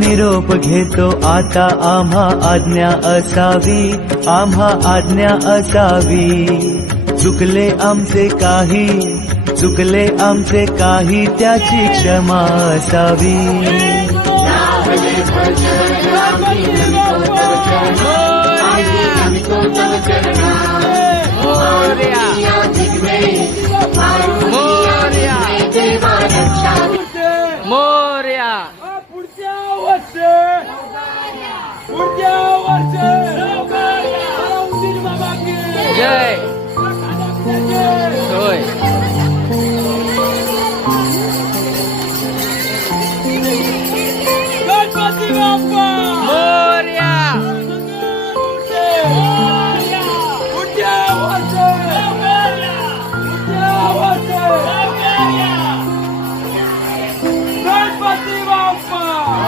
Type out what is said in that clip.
निरोप घेतो आता आम्हा आज्ञा असावी, आम्हा आज्ञा असावी। चुकले आमचे काही, चुकले आमचे काही, त्याची क्षमा असावी। मोरया पुढच्या वर्षी